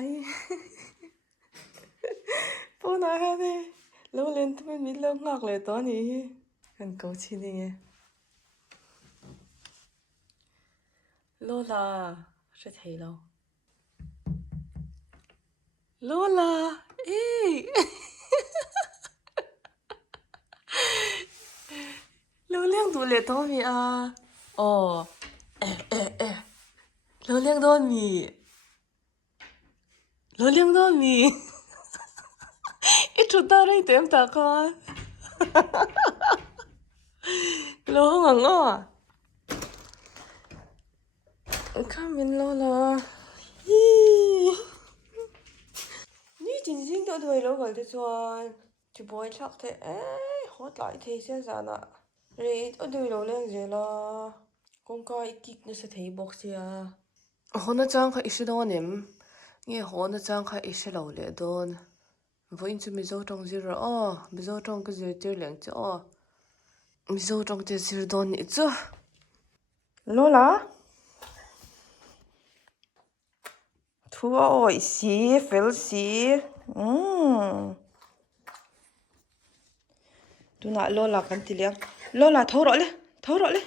hi. Bố nói ha thế. Lâu lên tôi mới lâu ngọc lại to nhỉ. Cần cầu chi đi nghe. Lola, sẽ thấy lâu. Lola, ê. Lâu lên tụi lệ to mi à. Ồ, ê. Lâu lên to mi. Lâu lên to mi. Ít chút ta đây tụi em ta con. Lâu không ngờ ngỏ. Come in Lola. Như chính chính tôi thôi lâu gọi thế cho chị bói chắc thế ấy hốt lại thế sẽ ra nè rồi tôi đôi lâu lên gì là con coi kịch nó sẽ thấy bọc gì à hôm nay trang khai ít đâu nem nghe hôm nay trang khai ít lâu lệ đón với chú mình dâu trong gì rồi mình dâu trong cái gì tiêu lượng chứ mình dâu trong cái gì đón ít chứ Lola thua ơi xí phèo xí tu nãy Lola cần tiền liang Lola thâu rõ lên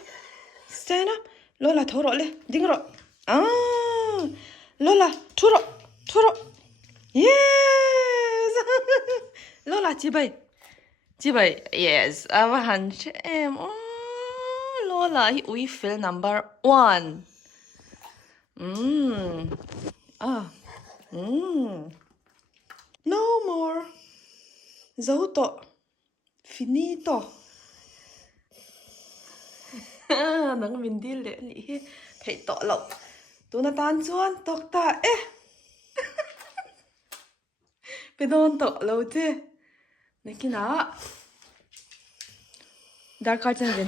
stand up Lola thâu rõ lên đứng rõ Lola thâu rõ yes Lola chị bay yes ava han em Lola hi we feel number 1 no more dấu to finito nắng mình đi lễ lì thấy tọ lộc tụi nó tan chuan tọc ta ê cái đòn tọ lâu thế này kia nào dark cards and red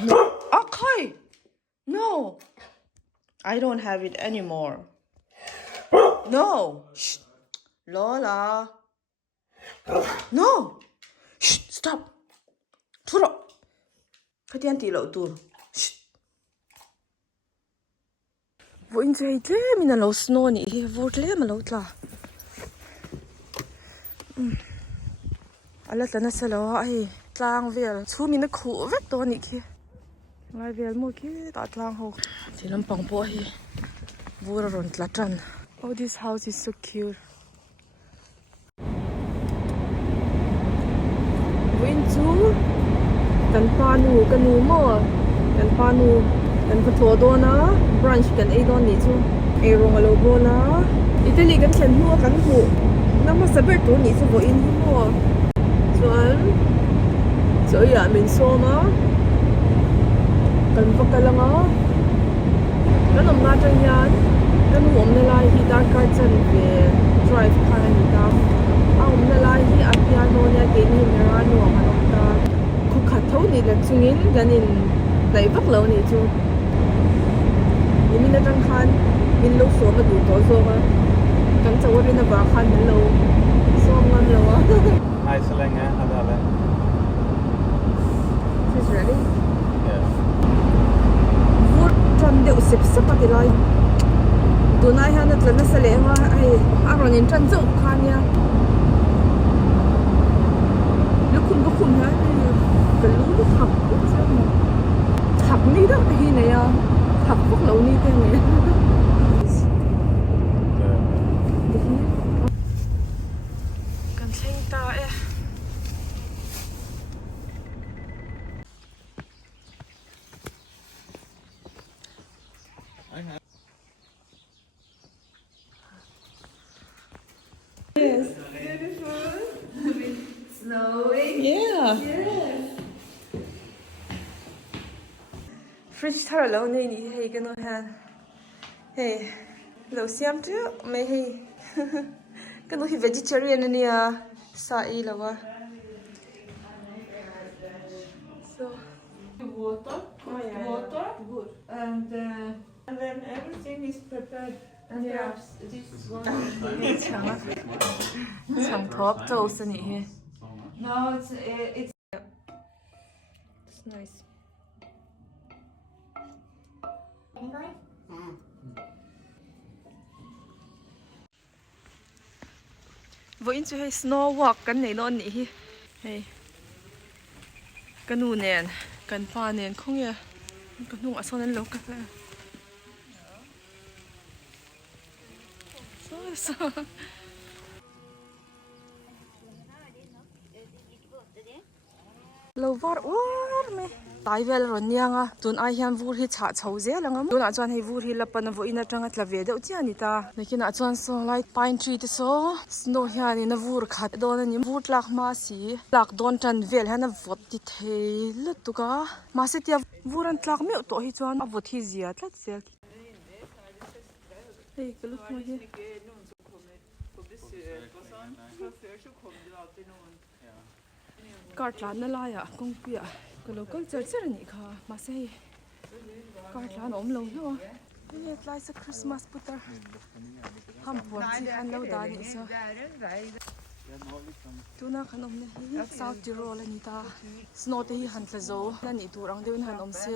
okay no I don't have it anymore no shh Lola no shh stop thua cái tiền tỷ lậu tù vô in chơi thế mình là lâu snow nhỉ vô thế mà lâu ta ala tana salo ai tlang vel chu min na khu vek to ni khi ngai vel mo khi ta tlang ho thilam pang po hi vura ron tlatran oh this house is so cute win chu kan panu mo kan panu kan pho do na branch kan ei don ni chu e rong alo bo na italy kan chen hu kan hu nama saber tu ni chu bo in hu mo chuan choi ya min so ma kan vakalanga kan om na tang yan kan om na lai hi dark card chan ve drive car ni ta om na lai hi a piano nya ke ni mera no ma no ta khu khat thau ni la chungin ganin dai vak lo ni chu ni min na tang khan min lo so ma du to so ma kan chawari na ba khan min lo so ngam lo wa Hai Seleng ada. She's ready? Yes. Vur tram deuh sip sip a tilai. Tunai han at lana sale ma ai aron in tran zau khan ya. Lukum ha ni kalu lu thap ku cham. Thap ni da hi ne ya. Thap phok lo ni te ne. Kan theng ta e. Yes. Beautiful. Snowing. Yeah. Yes. Fridge thar lo nei ni hei kan no han. Hey, lo siam tu mai hei. Kan no hi vegetarian ni a sa I lawa. So Water, water, good, and then everything is prepared. And perhaps this one. chang thop to sa ni he. No, it's It's nice. vô in chu hei snow walk kan nei non ni hi hei kanu nen kan pa nen khong ya kanung ason an lo ka la so lo var me tai vel ron nianga tun ai hian vur hi cha chho ze langam tun a chuan hei vur hi lapan vo in atanga tla ve deuh chi ani ta lekin a chuan so like pine tree te so snow hian in a vur khat don ani vur tlak ma si tlak don tan vel han a vot ti thei lut tuka ma se tia vur an tlak me to hi chuan a vot hi zia tlat sel hei kalu mo hi Kartlan na la ya kong pia ko local church ni kha ma se Kartlan om lo yo ye tlai sa Christmas putar ham pon chi han lo da ni so tuna khan om ne hi South Tyrol ani ta snow te hi han tla zo na ni tu rang deun han om se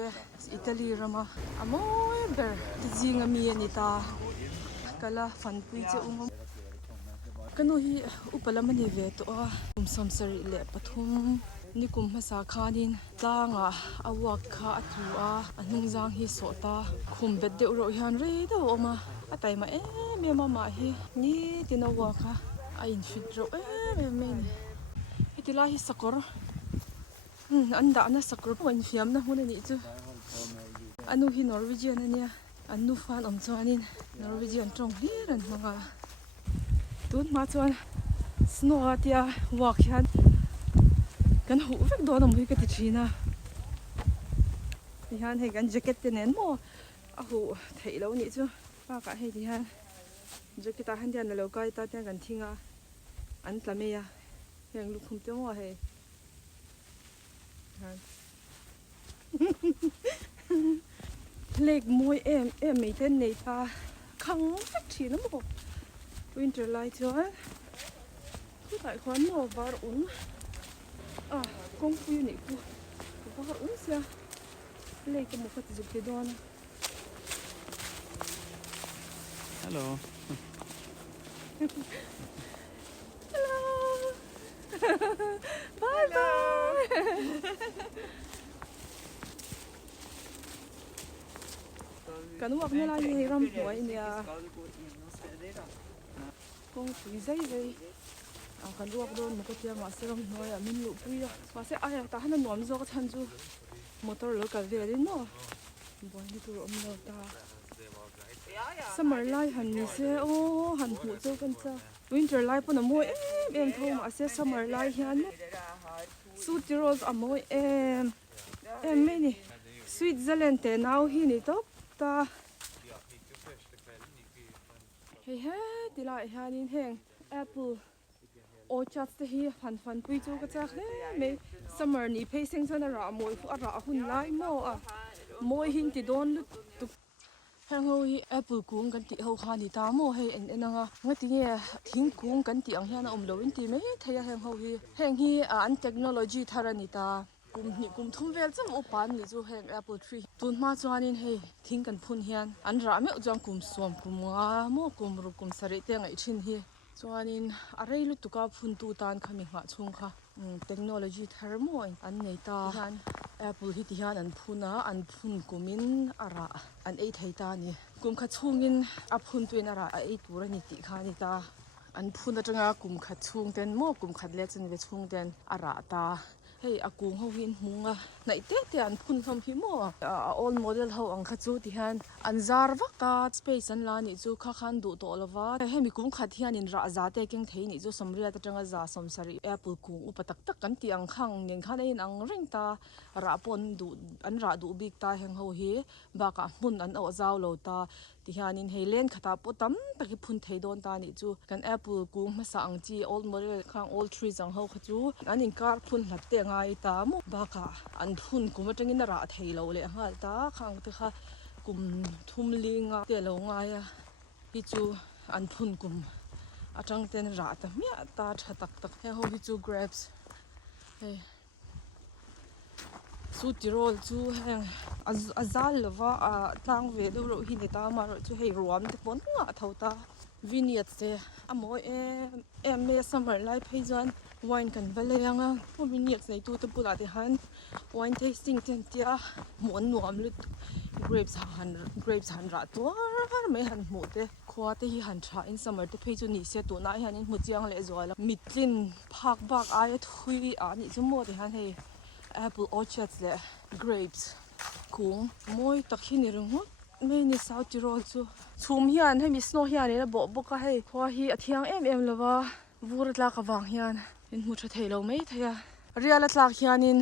Italy rama amoy ber jinga mi ani ta kala fan pui che ungom kanu hi upalamani ve to a som sari le pathum ni kum hasa khanin tlanga awak kha atu a anung jang hi sota khum bet de ro hian re do oma atai ma me mama hi ni tinawa kha a in fit ro me ni itila hi sakor anda na sakor pon fiam na hun ni chu anu hi Norwegian ania anu fan om chuanin Norwegian tong hi ran manga tun ma chuan snow atia walk hian kan hu vek do na mui ka ti thina hian hei kan jacket te nen mo a hu thei lo ni chu pa ka hei hian jacket a han dian lo kai ta te kan thinga an tlame ya heng lu khum te mo hei han leg moi em mei ten nei ta khang vek thina mo winter light chuan ku tại khoan mo var un kong pui ni ku var un sia le ka mo khat zu ke don Hello. hello bye bye kan wak na la ni ram huai nia kong pui zai zai kan luak don mo ko tia ma seram noi a min lu pui la ma se ai ta han nom zo ka chan chu motor lo ka ve rin mo bon ni tu om lo ta summer lai han ni se o han hu zo kan cha winter lai po na mo em thom a se summer lai hian su ti rose a mo em me ni Switzerland te now hi ni to ta hei tila hianin heng apple orchard te hi fan pui chu ka chak le me summer ni facing chana ra moi fu ara hun lai mo a moi hin ti don lu tu hang ho hi apple kung kan ti ho kha ni ta mo hei en enanga ngati nge thing kung kan ti ang hian om lo in ti me theya hang ho hi heng hi an technology tharani ta kum thum vel cham upan ni chu heng apple tree tun ma chuanin hei thing kan phun hian an ra me jang kum som kumwa mo kum ru kum sari te ngai thin hi chuanin arei lu tuka phun tu tan khami nga chung kha technology thermo an nei ta hian apple hi ti hian an phuna an phun kumin ara an ei thei ta ni kum kha chungin a phun tuin ara a ei tur ani ti kha ni ta an phun atanga kum kha chung ten mo kum khat le chen ve chung ten ara ta hei akung ho hin munga nai te an phun thom hi mo all model ho ang kha chu ti han an zar waka space an la ni chu kha khan du to lova he mi kum khat hian in ra za te keng thei ni chu somria ta tanga za som sari apple kung upatak tak kan ti ang khang nen khan in ang reng ta ra pon du an ra du bik ta heng ho hi ba ka mun an o zaw lo ta ti hianin heilen khata potam taki phun thei don ta ni chu kan apple kung ma sa ang chi old model khang old trees ang ho kha chu an in kar phun hlat te ngai ta mo ba ka an phun kum atangin ra thei lo le ngal ta khang te kha kum thum linga te lo ngai a hi chu an phun kum atang ten ra ta mia ta tha tak tak he ho hi chu grapes hey chu tirol chu heng azal lova a tlang ve do ro hi ta ma ro chu hei ruam te pon nga thota vineyard se amoi me summer life hei zon wine kan vale anga o vineyard nei tu te pula te han wine tasting ten tia mon nuam lut grapes han ra to me han mu te khwa te hi han tha in summer te phei chu ni se tu na han in mu chiang le zo la mitlin phak bak ai thui ani chu mo te han hei apple orchards le grapes kung moi takhi ni rung me ni South Tirol chu chum hian hei mi snow hian ni la bo boka hei khwa hi athiang em lawa vur tla ka wang hian in mu tha thei lo mai thaya rial tlak hian in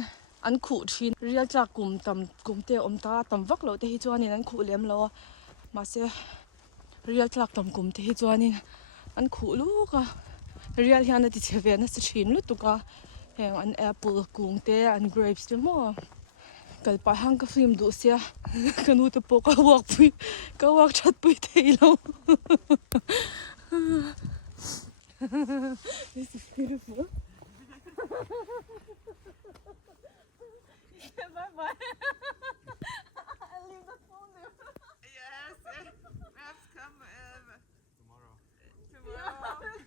an khu thin rial tlak kum te om ta tam vak lo te hi chuan in an khu lem lo ma se rial tlak tam kum te hi chuan in an khu lu ka rial hian ti cheve na se thin lu tuka heng an apple kung te an grapes te mo kalpa hang ka film du sia kanu te po ka wak chat pui thei lo this is beautiful bye bye I'll leave the phone there Yes, perhaps come Tomorrow.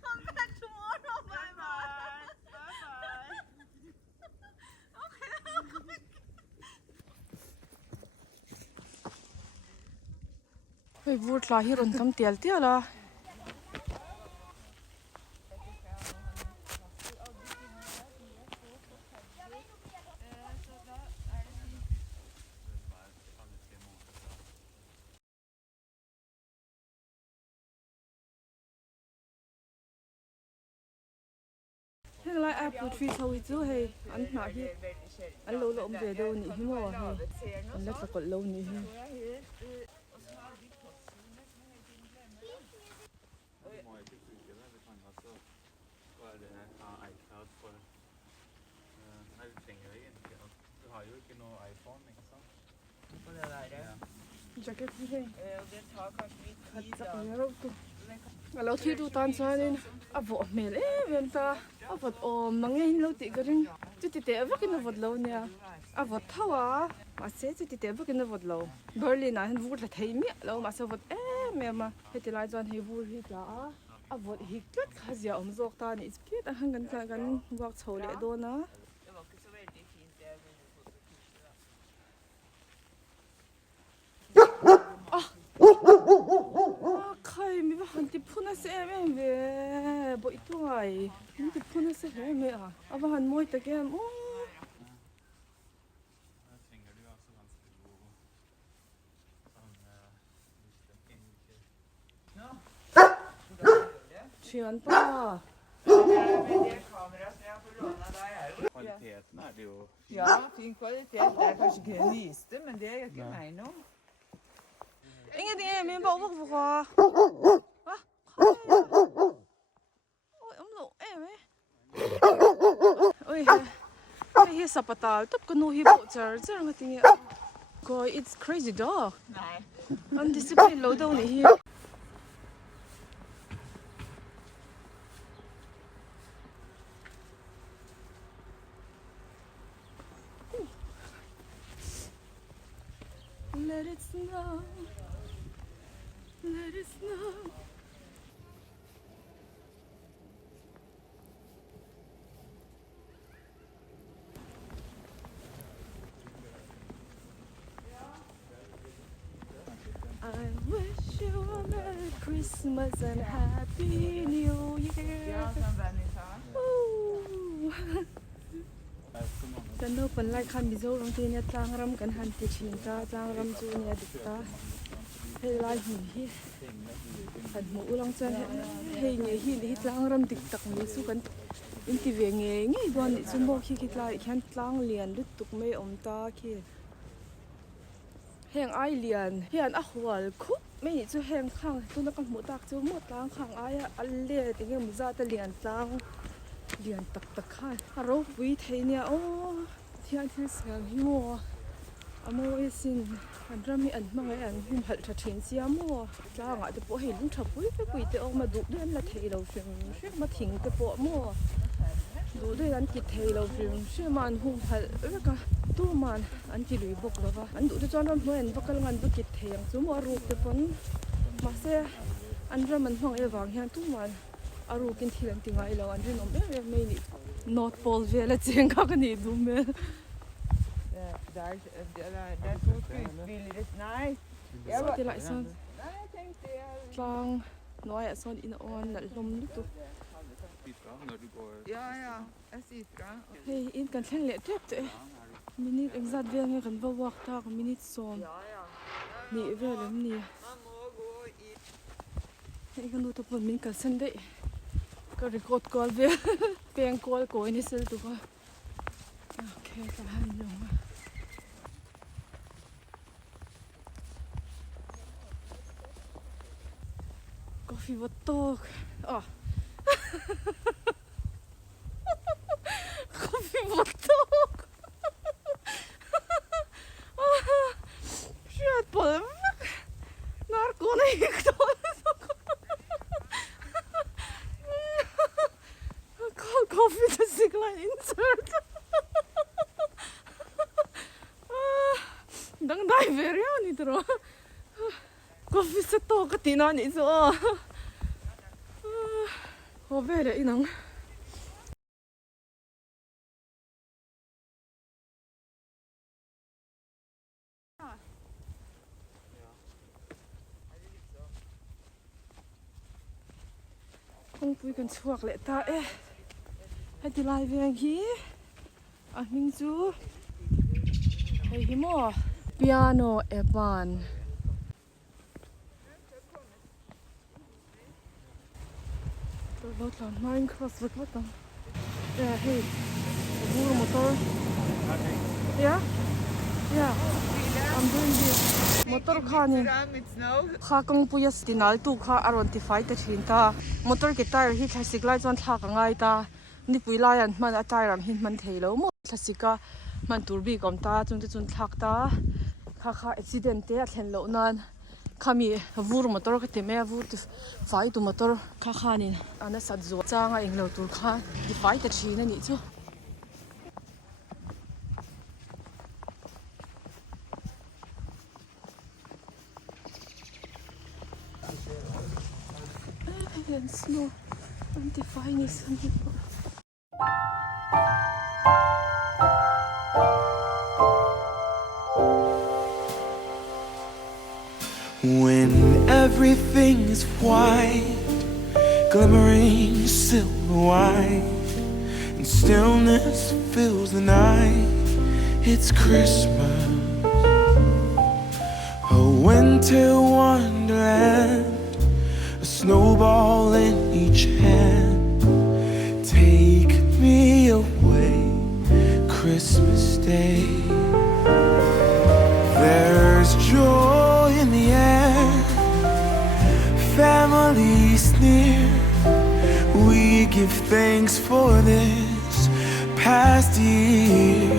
come back tomorrow bye bye Hei vur tla hi ron kam tial la heng lai apple tree thawi chu hei an hna hi an lo om ve do ni hi mo hei an la tlakol lo ni hi jacket hi hei alo thi du tan sanin avo mel em ta avot om mangai lo ti garing chu ti te avakin avot lo nia avot thawa ma se chu ti te avakin avot lo berlin a han vur la thei mi lo ma se vot me ma heti lai zon hi vur hi ta avot hi klat khazia om zok ta ni spit a hangan kan wak chhole do na khai mi ba han ti phuna se em ve bo itu ai mi ti phuna se he me a aba han moi ta kem o Chian pa Kvaliteten er det jo Ja, fin kvalitet. Det er kanskje ikke det nyeste, men det gjør ikke meg noe. ingenting er min bare hvorfor hva oi omlo me oi he sapatal top ko no hi bo charger ngating ko it's crazy dog Nei. undisciplined lo daw ni hi Let it snow. Let it snow. I wish you a Merry Christmas and Happy New Year. Ja, som Benny sa. Kan đâu phần lại khăn bị dâu trong tiền nhà trang ram kan han ti chin ta trang ram chu nhà dik ta hay lai hi han mu ulang chan hay nge hi trang ram dik tak ni su kan in ti ve nge don ni chu mo khi lai khan tlang lian lut tuk mai om ta khi heng ai lian hian a hwal khup mai chu heng khang tu na kan mu tak chu mo tlang khang ai al le ti nge mu za ta lian tlang lian tak khan aro pui theina o thian sang hi mo amo esin andrami an mangai an hum hal tha thin sia mo tla nga te po hei lung tha pui te o ma du dem la thei lo shem ma thing te po mo ดูด้วยอันกิดเทเราฟิล์มชื่อมันหูพัลแล้วก็ตัวมันอันกิดลุยบกแล้วว่าอันดูที่จอนเราเหมือนพวกกำลังดูกิดเทียงสมมติรูปเด็กคนมาเสียอันเรื่องมันห้องเอวางเฮียนตัวมันอารูกินทีหลังติงไงเราอันเรื่องน้องไม่นี่ not Paul เวลาเจียงกันนี่ดูมั้ย Daar voelt u really is nice. Ja, so die like so I think they are. กลางน้อยอ่ะส่วนอินออนน่ะลมลุกตัว Dit kan, når du går Ja, ja. Jeg sier fra. เฮ้ยอินกันแข่งเละเจ็บตัวมินิเอ็กซัดเวียงกันบ่วักตากมินิซอน Ja, ja. นี่เวลนี่ Man må gå i เฮ้ยกันดูตะปนมินกันสันได้ก็รีคอร์ดกอลเวเปียงกอลโกยนี่สิตัวก็โอเคตาหันลงกาแฟวัตโต้อ๋อ Koffie wat toch? Shit, Paul. Naar kon ik dan. Koffie te siglen insert. Dan dai weer ja niet er. Koffie se toch tina niet zo. Hoe weer inang. Không vui cần chuộc lại ta ê hay thì lại về aquí à mình chú hay hi mo piano eban tôi lâu lắm Minecraft vật vật tông hey vui motor yeah yeah I'm doing this motor khani raam met snow. kha kong puya stinal tu kha arontify ta thin ta motor ke tire hi classic lai chon thla ka ngai ta ni pui lai an man a tire ram hin man theilo mo classica man turbi kom ta chung te chun thak ta kha accident te a thlen lo nan khami vur motor ka te me vur ti fai tu motor kha ni ana sat zo changa englo tur kha ti fai ta thin ani chu and snow and the finest When everything is white, glimmering silver white, and stillness fills the night, it's Christmas, a winter wonderland. A snowball in each hand. Take me away, Christmas Day. There's joy in the air, family's near. We give thanks for this past year.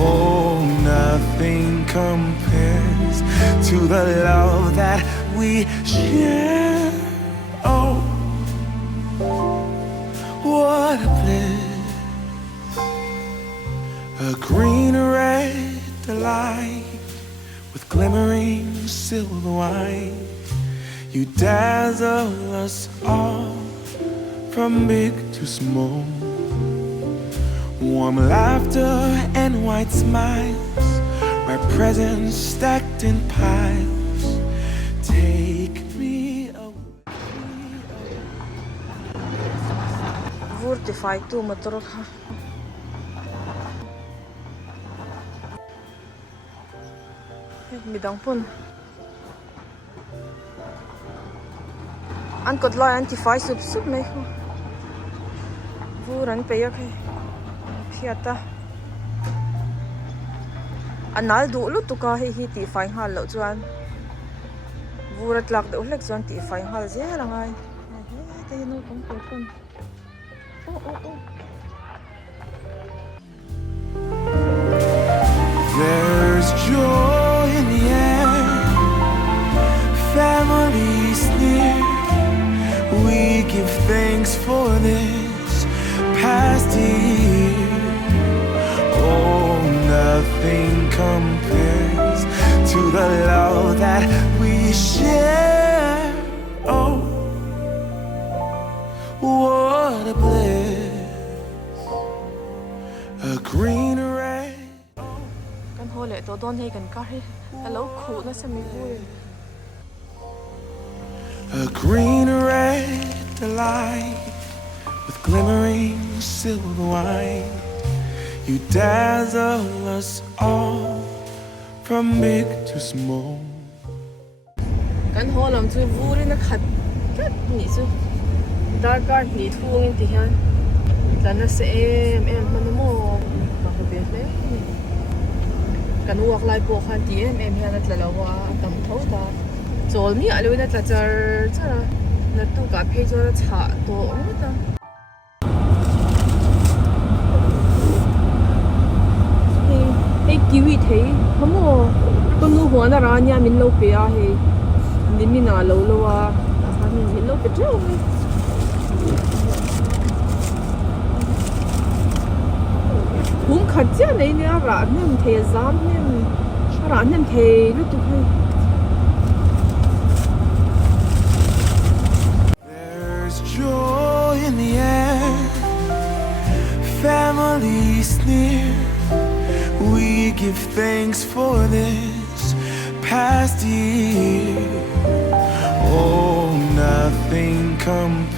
Oh, nothing compares to the love that we share. Oh, what a bliss. A green red delight with glimmering silver white. You dazzle us all from big to small. Warm laughter and white smiles, my presents stacked in piles. Take me away. Vortify tu motor kha midang pun an kot lai antify sup mai kho vuran pe yak he phiata anal du lu tu ka hi ti fai hal lo chuan vurat lak de ulek chuan ti fai hal je rangai he te no kom pe pun oh There's joy in the air, family's near. We give thanks for this past past year. Oh, nothing compares to the love that we share. Oh, what a bliss. A green red. กันโหเลยตัวต้นให้กันก็ให้แล้วขู่น่าจะมีพูด A green red light with glimmering silver wine. You dazzle us all from big to small. กันโหลำช่วยพูดนะขัดก็นี่ช่วยดาร์กนี่ทุ่งที่ฮันแล้วน่ะเสียมันโม่มาเบียดเลยกันวัวกลายพวกฮันที่ฮันนั่นแหละว่าตั้มเท่าตาจอลมีอะไรนั่นแหละจะนั่นตู้กับเพจจะฉาตัวนู้นตาเฮ้ยกิวิเทฮะโม่ต้นนู้หัวน่ะร้านยามินโลเปียเฮ้ยนี่มีน่าโลโลว่าอันนี้มินโลเปียเจ้าเลยผมขัดเจ้าในเนี่ยร้านเนี่ยมันเทซามเนี่ยร้านเนี่ยเทรู้ตัวให้ There's joy in the air, family's near. We give thanks for this past year. Oh, nothing compares